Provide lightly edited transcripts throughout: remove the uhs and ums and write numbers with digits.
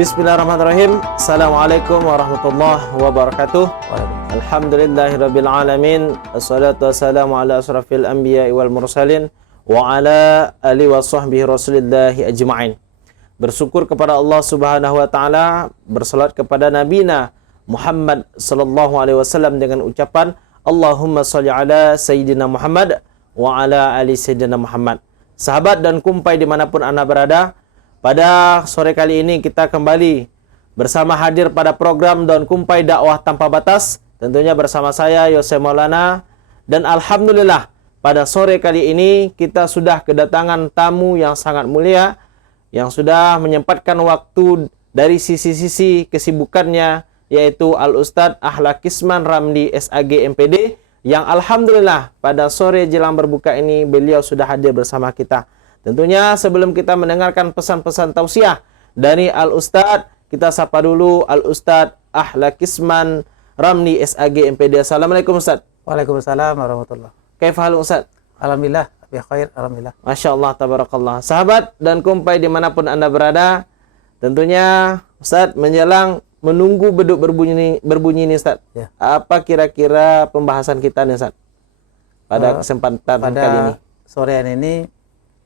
Bismillahirrahmanirrahim. Assalamualaikum warahmatullahi wabarakatuh. Alhamdulillahirabbil alamin. Assalatu wassalamu ala asrafil anbiya'i wal mursalin wa ala alihi washabbihi rasulillahi ajma'in. Bersyukur kepada Allah Subhanahu wa taala, bersalat kepada nabina Muhammad sallallahu alaihi wasallam dengan ucapan Allahumma shalli ala sayyidina Muhammad wa ala ali sayyidina Muhammad. Sahabat dan kumpai dimanapun Anda berada, pada sore kali ini kita kembali bersama hadir pada program Daun Kumpai Dakwah Tanpa Batas, tentunya bersama saya Yose Maulana. Dan alhamdulillah pada sore kali ini kita sudah kedatangan tamu yang sangat mulia, yang sudah menyempatkan waktu dari sisi-sisi kesibukannya, yaitu Al-Ustadz Ahlakisman Ramli SAG MPD, yang alhamdulillah pada sore jelang berbuka ini beliau sudah hadir bersama kita. Tentunya sebelum kita mendengarkan pesan-pesan tausiah dari Al-Ustadz, kita sapa dulu Al-Ustadz Ahlakisman Ramli SAG MPD. Assalamualaikum Ustadz. Waalaikumsalam warahmatullahi. Kaifahal Ustadz? Alhamdulillah, bi khair, alhamdulillah. Masya Allah, tabarakallah. Sahabat dan kumpai dimanapun Anda berada, tentunya Ustadz menjelang menunggu beduk berbunyi ini Ustadz. Ya. Apa kira-kira pembahasan kita nih Ustadz pada kesempatan kali ini? Sore ini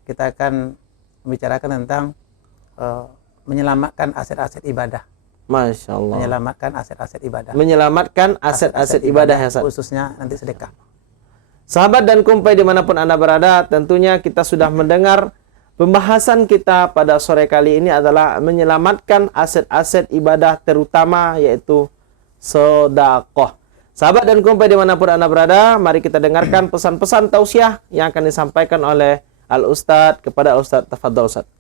kita akan membicarakan tentang menyelamatkan aset-aset ibadah. Masya Allah. Menyelamatkan aset-aset ibadah. Menyelamatkan aset-aset ibadah ya Ustadz. Khususnya nanti sedekah. Sahabat dan kumpai dimanapun Anda berada, tentunya kita sudah mendengar pembahasan kita pada sore kali ini adalah menyelamatkan aset-aset ibadah, terutama yaitu sedekah. Sahabat dan kumpai dimanapun Anda berada, mari kita dengarkan pesan-pesan tausiah yang akan disampaikan oleh Al-Ustadz kepada Ustadz. Tafadhol Ustadz.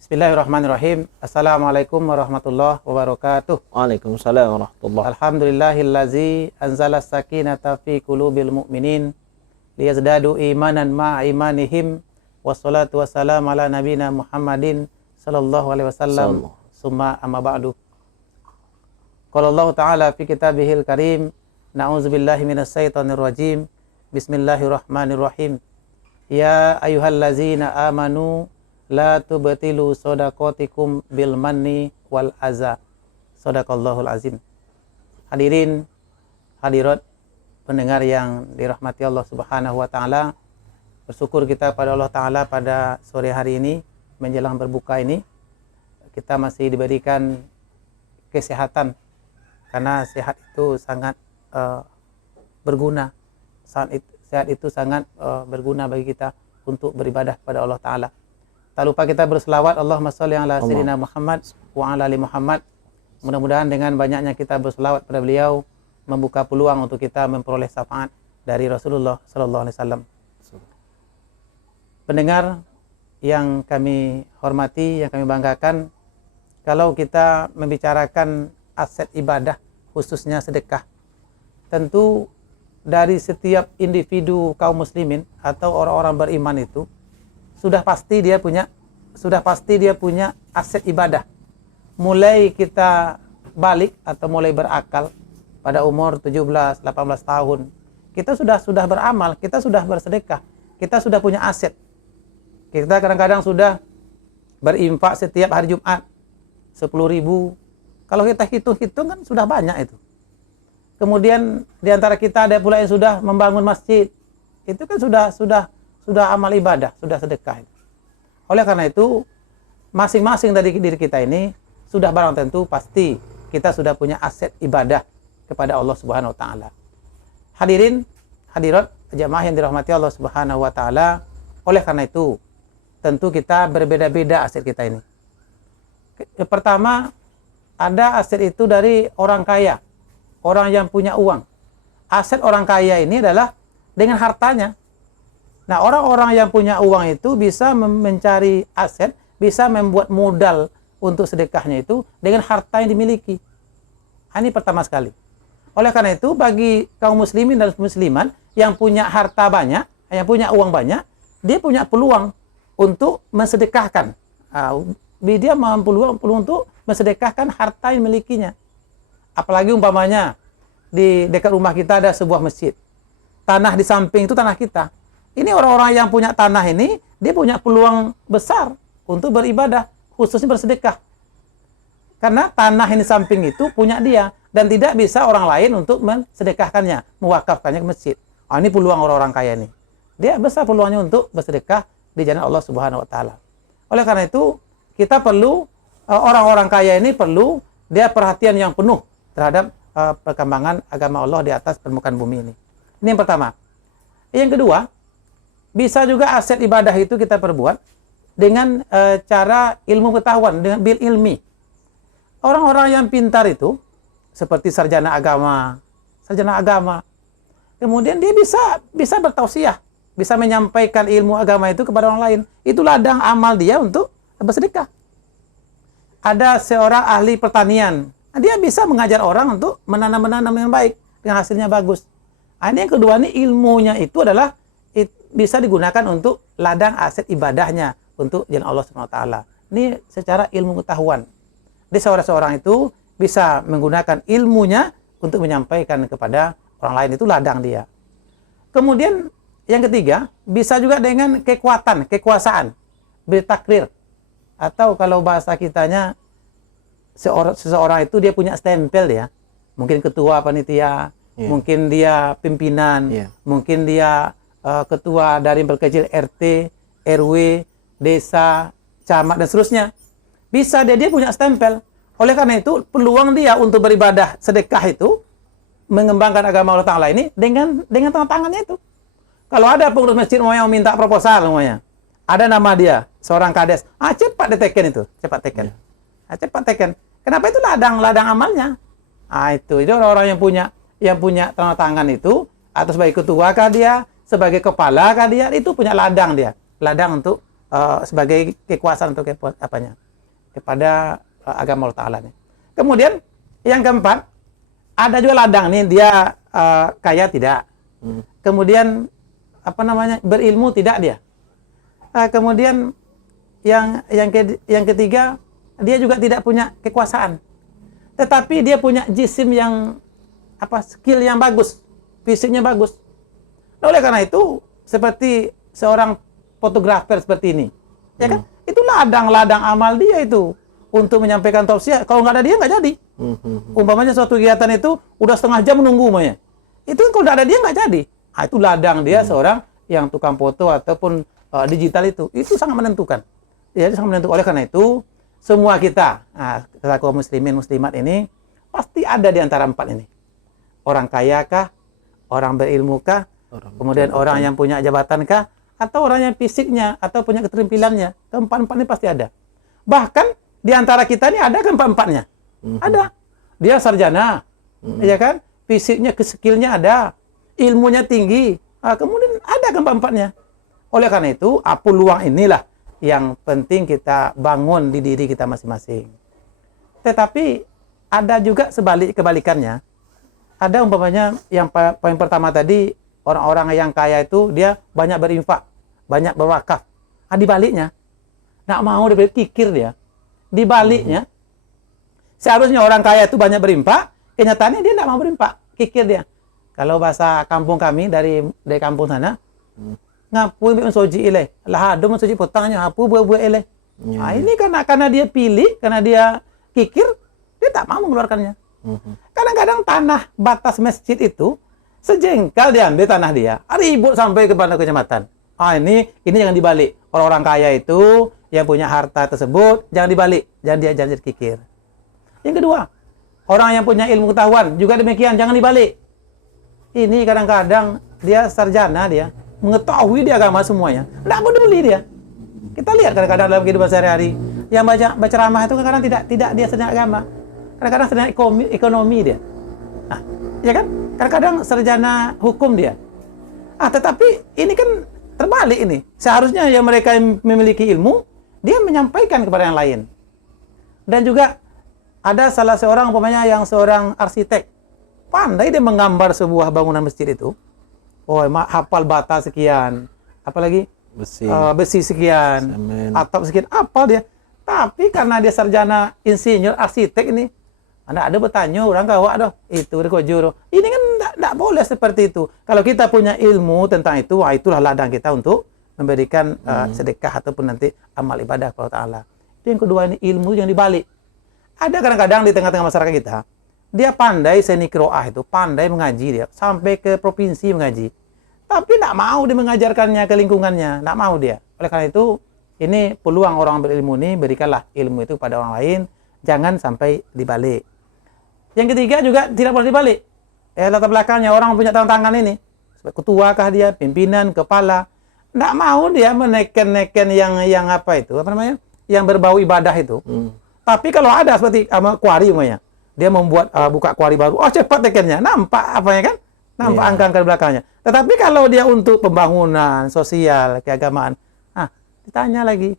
Bismillahirrahmanirrahim. Assalamualaikum warahmatullahi wabarakatuh. Waalaikumsalam warahmatullahi. Alhamdulillahillazi anzala sakinata fi qulubil mu'minin liyazdadu imanan ma'a imanihim. Wassalatu wassalamu ala nabina Muhammadin sallallahu alaihi wasallam. Summa amma ba'du. Qala Allah ta'ala fi kitabihil karim, na'udzubillahi minasyaitonir rajim. Bismillahirrahmanirrahim. Ya ayyuhallazina amanu la tubtilu shadaqatikum bil manni wal adza. Shadaqallahul azim. Hadirin hadirat pendengar yang dirahmati Allah Subhanahu wa taala, bersyukur kita pada Allah taala pada sore hari ini menjelang berbuka ini kita masih diberikan kesehatan, karena sehat itu sangat berguna. Sehat itu sangat berguna bagi kita untuk beribadah kepada Allah Ta'ala. Tak lupa kita berselawat Allahumma sholli ala sayyidina Muhammad wa ala ali Muhammad. Mudah-mudahan dengan banyaknya kita berselawat pada beliau membuka peluang untuk kita memperoleh syafaat dari Rasulullah sallallahu alaihi wasallam. Pendengar yang kami hormati, yang kami banggakan, kalau kita membicarakan aset ibadah, khususnya sedekah, tentu dari setiap individu kaum muslimin atau orang-orang beriman itu sudah pasti dia punya aset ibadah. Mulai kita balik atau mulai berakal pada umur 17, 18 tahun, kita sudah beramal, kita sudah bersedekah, kita sudah punya aset. Kita kadang-kadang sudah berinfak setiap hari Jumat 10.000. Kalau kita hitung-hitung kan sudah banyak itu. Kemudian di antara kita ada pula yang sudah membangun masjid. Itu kan sudah amal ibadah, sudah sedekah. Oleh karena itu, masing-masing dari diri kita ini sudah barang tentu pasti kita sudah punya aset ibadah kepada Allah Subhanahu wa taala. Hadirin, hadirat jamaah yang dirahmati Allah Subhanahu wa taala, oleh karena itu tentu kita berbeda-beda aset kita ini. Pertama, ada aset itu dari orang kaya, orang yang punya uang. Aset orang kaya ini adalah dengan hartanya. Nah, orang-orang yang punya uang itu bisa mencari aset, bisa membuat modal untuk sedekahnya itu dengan harta yang dimiliki. Ini pertama sekali. Oleh karena itu, bagi kaum muslimin dan muslimat yang punya harta banyak, yang punya uang banyak, dia punya peluang untuk mensedekahkan. Dia mampu peluang untuk mensedekahkan harta yang milikinya. Apalagi umpamanya di dekat rumah kita ada sebuah masjid. Tanah di samping itu tanah kita. Ini orang-orang yang punya tanah ini, dia punya peluang besar untuk beribadah, khususnya bersedekah. Karena tanah ini samping itu punya dia dan tidak bisa orang lain untuk mensedekahkannya, mewakafkannya ke masjid. Ini peluang orang-orang kaya ini. Dia besar peluangnya untuk bersedekah di jalan Allah Subhanahu wa taala. Oleh karena itu, kita perlu orang-orang kaya ini perlu dia perhatian yang penuh terhadap perkembangan agama Allah di atas permukaan bumi ini. Ini yang pertama. Yang kedua, bisa juga aset ibadah itu kita perbuat dengan cara ilmu pengetahuan, dengan bil ilmi. Orang-orang yang pintar itu, seperti sarjana agama, kemudian dia bisa bertausiah, bisa menyampaikan ilmu agama itu kepada orang lain. Itu ladang amal dia untuk bersedekah. Ada seorang ahli pertanian, dia bisa mengajar orang untuk menanam yang baik, dengan hasilnya bagus. Ini yang kedua, ini ilmunya itu adalah bisa digunakan untuk ladang aset ibadahnya untuk jalan Allah SWT. Ini secara ilmu pengetahuan. Jadi seorang itu bisa menggunakan ilmunya untuk menyampaikan kepada orang lain, itu ladang dia. Kemudian yang ketiga, bisa juga dengan kekuasaan, bertakrir. Atau kalau bahasa kitanya, seseorang itu dia punya stempel ya. Mungkin ketua panitia, mungkin dia pimpinan, mungkin dia ketua dari berkecil RT, RW, desa, camat, dan seterusnya. Bisa dia punya stempel. Oleh karena itu, peluang dia untuk beribadah sedekah itu, mengembangkan agama Allah Ta'ala ini, dengan tanda tangannya itu. Kalau ada pengurus masjid mau minta proposal semuanya, ada nama dia, seorang kades, cepat diteken itu, cepat teken. Kenapa? Itu ladang amalnya. Itu orang-orang yang punya tanda tangan itu, atau sebagai ketua kah dia, sebagai kepala kah dia, itu punya ladang dia. Ladang untuk sebagai kekuasaan untuk apanya? Kepada agama Allah Ta'ala nih. Kemudian yang keempat, ada juga ladang nih, dia kaya tidak. Kemudian berilmu tidak dia. Kemudian yang ketiga, dia juga tidak punya kekuasaan. Tetapi dia punya jisim yang skill yang bagus, fisiknya bagus. Nah, oleh karena itu, seperti seorang fotografer seperti ini, ya kan? Itu ladang amal dia itu untuk menyampaikan tausiah. Kalau nggak ada dia nggak jadi. Umpamanya suatu kegiatan itu udah setengah jam menunggu umpamanya. Itu kalau nggak ada dia nggak jadi. Itu ladang dia seorang yang tukang foto ataupun digital itu sangat menentukan. Ya, sangat menentukan. Oleh karena itu, semua kita kaum muslimin muslimat ini pasti ada di antara empat ini. Orang kaya kah? Orang berilmu kah? Kemudian orang yang punya jabatan kah? Atau orang yang fisiknya atau punya keterampilannya? Keempat-empat ini pasti ada. Bahkan di antara kita ini ada keempat-empatnya. Ada. Dia sarjana, ya kan? Fisiknya, skillnya ada, ilmunya tinggi. Kemudian ada keempat-empatnya. Oleh karena itu, peluang inilah yang penting kita bangun di diri kita masing-masing. Tetapi ada juga kebalikannya. Ada umpamanya yang poin pertama tadi, orang-orang yang kaya itu dia banyak berinfak, banyak berwakaf. Di baliknya, nggak mau dia kikir dia. Di baliknya, seharusnya orang kaya itu banyak berinfak, kenyataannya dia nggak mau berinfak, kikir dia. Kalau bahasa kampung kami dari kampung sana, ngapu mensoji ileh, lah ada mensoji potangnya, ngapu buah-buah ileh. Ini karena dia pilih, karena dia kikir, dia tak mau mengeluarkannya. Kadang-kadang tanah batas masjid itu sejengkal diambil tanah dia, ribut sampai kepada kecamatan. Ini jangan dibalik. Orang-orang kaya itu yang punya harta tersebut jangan dibalik, jangan jadi kikir. Yang kedua, orang yang punya ilmu pengetahuan juga demikian, jangan dibalik. Ini kadang-kadang dia sarjana, dia mengetahui di agama semuanya, tidak peduli dia. Kita lihat kadang-kadang dalam kehidupan sehari-hari, yang baca ceramah itu kadang-kadang tidak dia sarjana agama, kadang-kadang sarjana ekonomi dia. Ya kan? Kadang-kadang sarjana hukum dia. Tetapi ini kan terbalik ini. Seharusnya yang mereka yang memiliki ilmu, dia menyampaikan kepada yang lain. Dan juga ada salah seorang umpamanya yang seorang arsitek, pandai dia menggambar sebuah bangunan masjid itu. Hafal bata sekian, apalagi besi sekian, semen, atap sekian, hafal dia. Tapi karena dia sarjana insinyur arsitek ini, Anda ada bertanya orang kawak doh, itu rekojuro. Ini kan tidak boleh seperti itu. Kalau kita punya ilmu tentang itu, itulah ladang kita untuk memberikan sedekah ataupun nanti amal ibadah kepada Allah. Itu yang kedua, ini ilmu yang dibalik. Ada kadang-kadang di tengah-tengah masyarakat kita, dia pandai seni qiraah itu, pandai mengaji dia, sampai ke provinsi mengaji. Tapi tidak mau dia mengajarkannya ke lingkungannya, tidak mau dia. Oleh karena itu, ini peluang orang berilmu ini, berikanlah ilmu itu pada orang lain, jangan sampai dibalik. Yang ketiga juga tidak boleh dibalik. Latar belakangnya orang punya tangan ini, ketua kah dia, pimpinan, kepala, tidak mau dia meneken-neken yang apa itu, apa namanya, yang berbau ibadah itu. Tapi kalau ada seperti kuari umpamanya, dia membuat buka kuari baru, oh cepat tekennya, nampak apa ya kan, nampak angka-angka di belakangnya. Tetapi kalau dia untuk pembangunan sosial, keagamaan, ditanya lagi,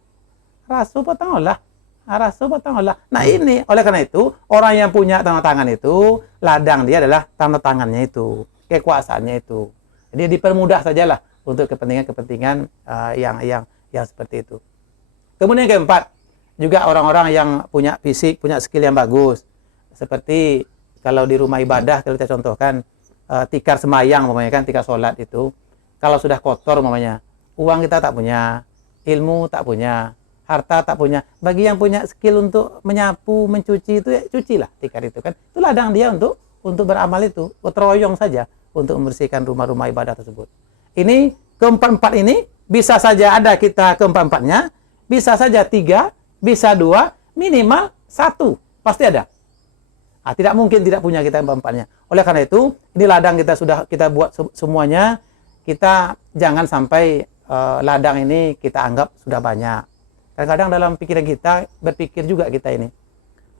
rasu potong olah. Nah ini, oleh karena itu, orang yang punya tanda tangan itu, ladang dia adalah tanda tangannya itu, kekuasaannya itu. Jadi dipermudah sajalah untuk kepentingan-kepentingan yang seperti itu. Kemudian yang keempat, juga orang-orang yang punya fisik, punya skill yang bagus. Seperti kalau di rumah ibadah, kalau kita contohkan, tikar semayang, kan, tikar sholat itu, kalau sudah kotor, uang kita tak punya, ilmu tak punya, harta tak punya. Bagi yang punya skill untuk menyapu, mencuci itu, ya cucilah tikar itu kan. Itu ladang dia untuk beramal itu, teroyong saja untuk membersihkan rumah-rumah ibadah tersebut. Ini keempat-empat ini bisa saja ada kita keempat-empatnya, bisa saja 3, bisa 2, minimal 1 pasti ada. Tidak mungkin tidak punya kita keempat-empatnya. Oleh karena itu, ini ladang kita buat semuanya. Kita jangan sampai ladang ini kita anggap sudah banyak. Kadang-kadang dalam pikiran kita, berpikir juga kita ini,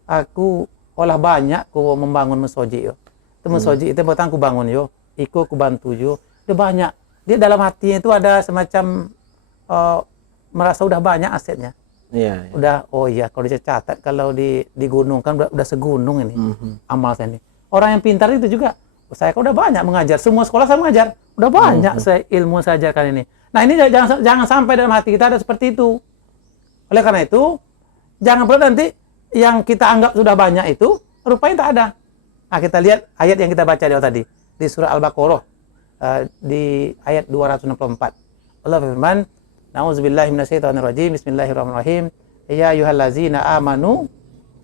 aku olah banyak ku membangun mesoji yo. Itu mesoji itu batang ku bangun yo, ku bantu yo. Dia banyak. Dia dalam hatinya itu ada semacam merasa udah banyak asetnya. Iya. Udah, oh iya, kalau dicatat kalau di gunung kan udah segunung ini amal saya ini. Orang yang pintar itu juga, saya kan udah banyak mengajar, semua sekolah saya mengajar, udah banyak saya ilmu saya ajarkan ini. Nah ini jangan sampai dalam hati kita ada seperti itu. Oleh karena itu, jangan pernah nanti yang kita anggap sudah banyak itu, rupanya tak ada. Nah kita lihat ayat yang kita baca tadi, di surah Al-Baqarah, di ayat 264. Allah berfirman, Na'udzubillahi minasyaitonirrajim, bismillahirrahmanirrahim, ya ayyuhallazina amanu,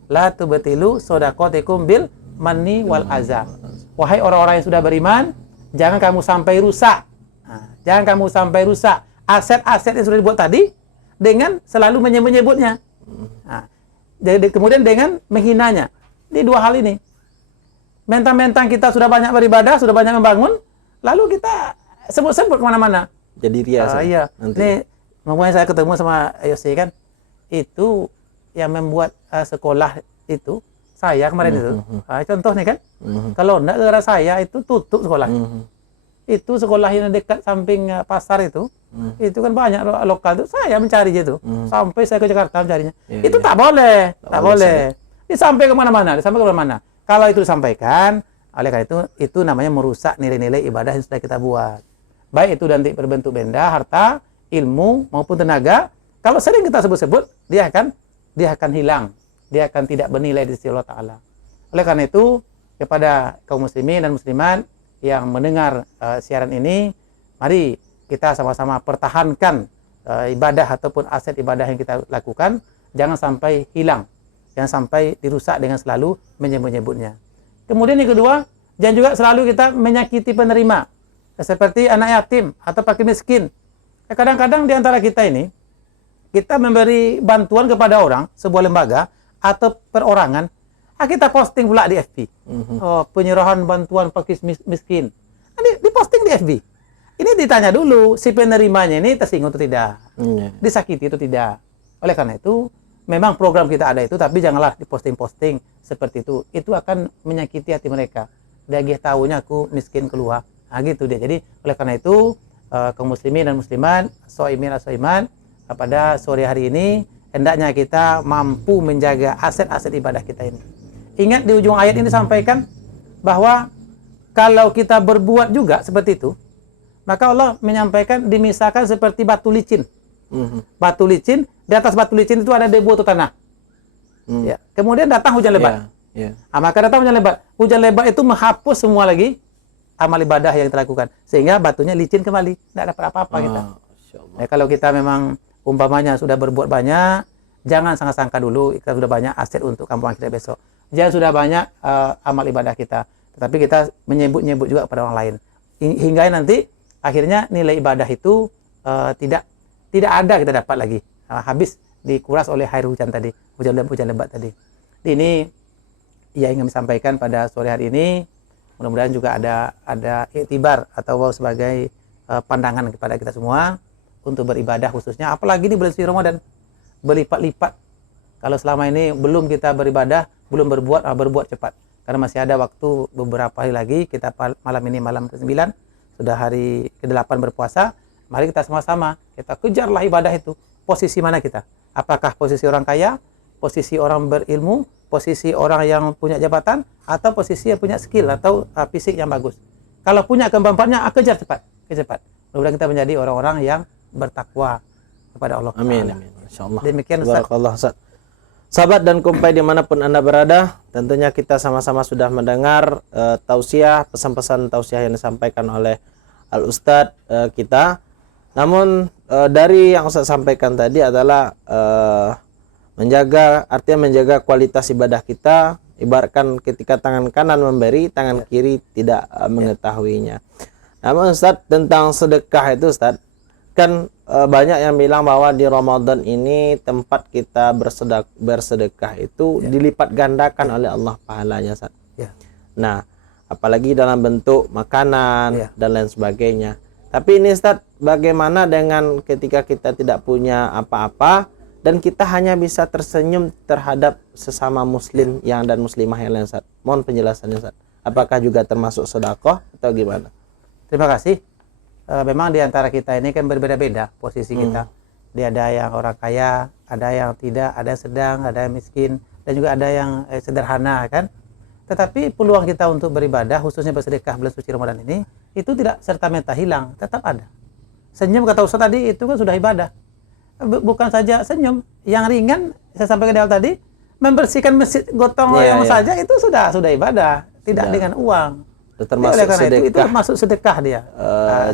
la tubtilu shadaqatikum bil manni wal azza. Wahai orang-orang yang sudah beriman, jangan kamu sampai rusak. Jangan kamu sampai rusak aset-aset yang sudah dibuat tadi, dengan selalu menyebut-nyebutnya. Kemudian dengan menghinanya. Ini dua hal ini. Mentang-mentang kita sudah banyak beribadah, sudah banyak membangun, lalu kita sebut-sebut kemana-mana. Jadi rias. Iya. Ini, makanya saya ketemu sama Yosi kan, itu yang membuat sekolah itu, saya kemarin itu. Contoh nih kan, kalau enggak gara saya itu tutup sekolah. Itu sekolah yang dekat samping pasar itu kan banyak lokal itu, saya mencari itu sampai saya ke Jakarta mencarinya. Itu tak boleh, tak boleh. Disampai kemana-mana, Kalau itu disampaikan, oleh karena itu namanya merusak nilai-nilai ibadah yang sudah kita buat. Baik itu nanti berbentuk benda, harta, ilmu maupun tenaga. Kalau sering kita sebut-sebut, dia akan hilang, dia akan tidak bernilai di sisi Allah Taala. Oleh karena itu, kepada kaum muslimin dan muslimat yang mendengar siaran ini, mari kita sama-sama pertahankan ibadah ataupun aset ibadah yang kita lakukan, jangan sampai hilang, jangan sampai dirusak dengan selalu menyebut-nyebutnya. Kemudian yang kedua, jangan juga selalu kita menyakiti penerima, seperti anak yatim atau fakir miskin. Kadang-kadang di antara kita ini, kita memberi bantuan kepada orang, sebuah lembaga atau perorangan, kita posting pula di FB. Penyerahan bantuan fakir miskin. Di posting di FB. Ini ditanya dulu, si penerimanya ini tersinggung atau tidak? Disakiti atau tidak? Oleh karena itu, memang program kita ada itu, tapi janganlah diposting-posting seperti itu. Itu akan menyakiti hati mereka. Dia tahunya aku miskin keluar. Nah gitu dia. Jadi, oleh karena itu, kaum muslimin dan muslimat, soimin soiman, pada sore hari ini, hendaknya kita mampu menjaga aset-aset ibadah kita ini. Ingat di ujung ayat ini disampaikan bahwa kalau kita berbuat juga seperti itu, maka Allah menyampaikan dimisalkan seperti batu licin. Batu licin, di atas batu licin itu ada debu atau tanah. Ya. Kemudian datang hujan lebat. Maka datang hujan lebat. Hujan lebat itu menghapus semua lagi amal ibadah yang kita lakukan. Sehingga batunya licin kembali. Tidak dapat apa-apa kita. Kalau kita memang umpamanya sudah berbuat banyak, Jangan sangka-sangka dulu kita sudah banyak aset untuk kampungan kita besok. Jangan sudah banyak amal ibadah kita, tetapi kita menyebut-nyebut juga kepada orang lain. Hingga nanti akhirnya nilai ibadah itu tidak ada kita dapat lagi. Habis dikuras oleh air hujan tadi, hujan lebat tadi. Ini yang ingin disampaikan pada sore hari ini. Mudah-mudahan juga ada iktibar atau sebagai pandangan kepada kita semua untuk beribadah khususnya, apalagi di bulan suci Ramadan, berlipat-lipat. Kalau selama ini belum kita beribadah, belum berbuat cepat, karena masih ada waktu beberapa hari lagi. Kita malam ini malam ke-9, sudah hari ke-8 berpuasa. Mari kita sama-sama kita kejarlah ibadah itu. Posisi mana kita? Apakah posisi orang kaya, posisi orang berilmu, posisi orang yang punya jabatan, atau posisi yang punya skill atau fisik yang bagus? Kalau punya kemampuannya, kejar cepat. Mudah-mudahan kita menjadi orang-orang yang bertakwa kepada Allah. Amin. Insyaallah. Demikian Ustaz. Barakallah Ustaz. Sahabat dan kumpai dimanapun Anda berada, tentunya kita sama-sama sudah mendengar tausiah, pesan-pesan tausiah yang disampaikan oleh Al-Ustadz kita. Namun dari yang Ustaz sampaikan tadi adalah artinya menjaga kualitas ibadah kita. Ibaratkan ketika tangan kanan memberi, tangan kiri tidak mengetahuinya. Namun Ustaz, tentang sedekah itu Ustaz, kan banyak yang bilang bahwa di Ramadan ini tempat kita bersedekah itu dilipat gandakan oleh Allah pahalanya Ustaz. Nah, apalagi dalam bentuk makanan dan lain sebagainya. Tapi ini Ustaz, bagaimana dengan ketika kita tidak punya apa-apa dan kita hanya bisa tersenyum terhadap sesama muslim dan muslimah yang lain Ustaz? Mohon penjelasannya Ustaz. Apakah juga termasuk sedekah atau gimana? Terima kasih. Memang di antara kita ini kan berbeda-beda posisi kita. Dia ada yang orang kaya, ada yang tidak, ada yang sedang, ada yang miskin, dan juga ada yang sederhana kan. Tetapi peluang kita untuk beribadah, khususnya bersedekah bulan suci Ramadan ini, itu tidak serta-merta hilang, tetap ada. Senyum kata Ustaz tadi itu kan sudah ibadah. Bukan saja senyum, yang ringan saya sampaikan di awal tadi, membersihkan masjid gotong royong saja itu sudah ibadah, tidak dengan uang. Termasuk sedekah. Itu termasuk sedekah dia.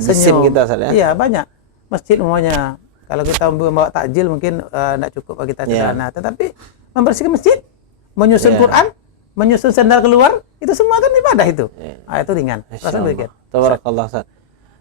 Senyum kita Ustaz ya. Iya, banyak. Masjid umumnya. Kalau kita membawa takjil mungkin tidak cukup bagi kita sederhana. Tetapi membersihkan masjid, menyusun Quran, menyusun sandal keluar, itu semua kan ibadah itu. Itu ringan. Tabarakallah Ustaz.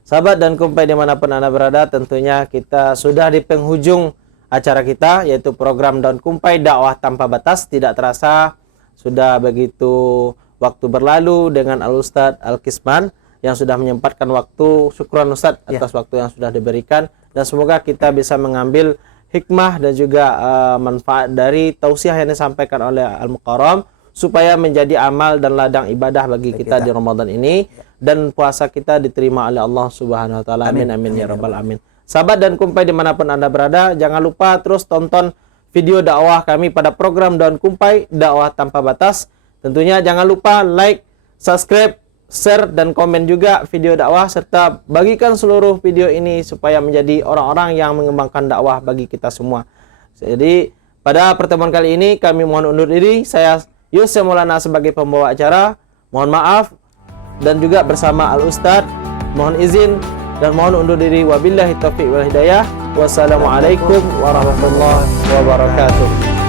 Sahabat dan kumpai dimanapun Anda berada, tentunya kita sudah di penghujung acara kita, yaitu program Daun Kumpai Dakwah Tanpa Batas. Tidak terasa sudah begitu waktu berlalu dengan Al-Ustadz Al-Kisman yang sudah menyempatkan waktu. Syukran Ustadz atas waktu yang sudah diberikan, dan semoga kita bisa mengambil hikmah dan juga manfaat dari tausiah yang disampaikan oleh Al-Mukarram supaya menjadi amal dan ladang ibadah bagi kita di Ramadan ini, dan puasa kita diterima oleh Allah Subhanahu wa taala. Amin ya rabbal alamin. Sahabat dan kumpai dimanapun Anda berada, jangan lupa terus tonton video dakwah kami pada program Daun Kumpai Dakwah Tanpa Batas. Tentunya jangan lupa like, subscribe, share, dan komen juga video dakwah, serta bagikan seluruh video ini supaya menjadi orang-orang yang mengembangkan dakwah bagi kita semua. Jadi pada pertemuan kali ini kami mohon undur diri. Saya Yusuf Maulana sebagai pembawa acara. Mohon maaf, dan juga bersama Al-Ustadz mohon izin dan mohon undur diri. Wabillahi taufiq wal hidayah. Wassalamualaikum warahmatullahi wabarakatuh.